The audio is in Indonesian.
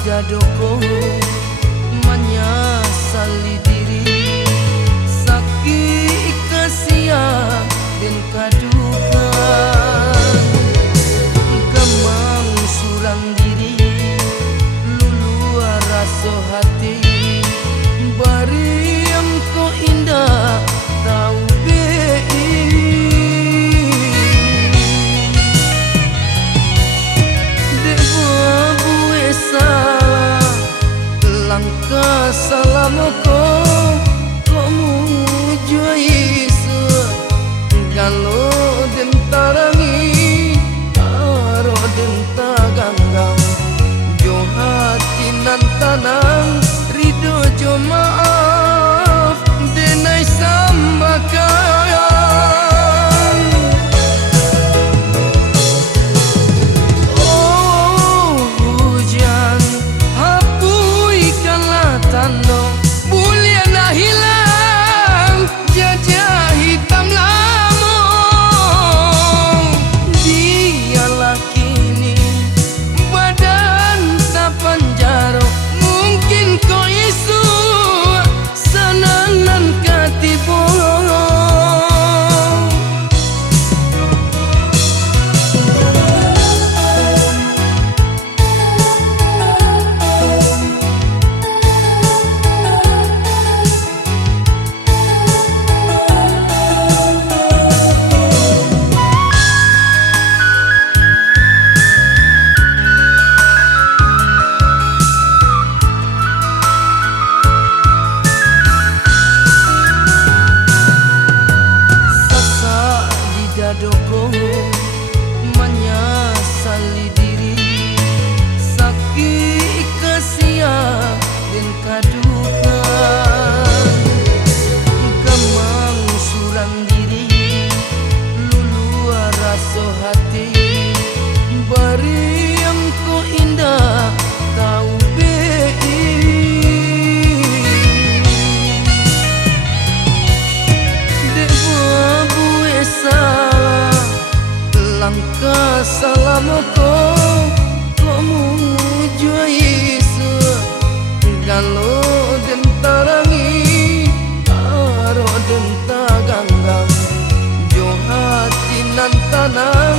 dadoko menyesali diri sakit kasihan dan kadukan kemang surang diri lulu rasa hati bari yang kau indah tahu salamku kamu juaisa kalau dentarangi aro denta ganggang jo hati nan tanang ridho jo maaf denai sambakan oh hujan tando mulia dah hilang jajah hitam lamong dialah kini badan tak panjaro mungkin kau isu senangan katibu dadoko menyesali diri sakit kasihan dan kadukan kemang surang diri lulu rasa hati bari yang kau indah tahu salamku kamu juaisa kalau dentarangi aro denta ganggang jo hati nan tanah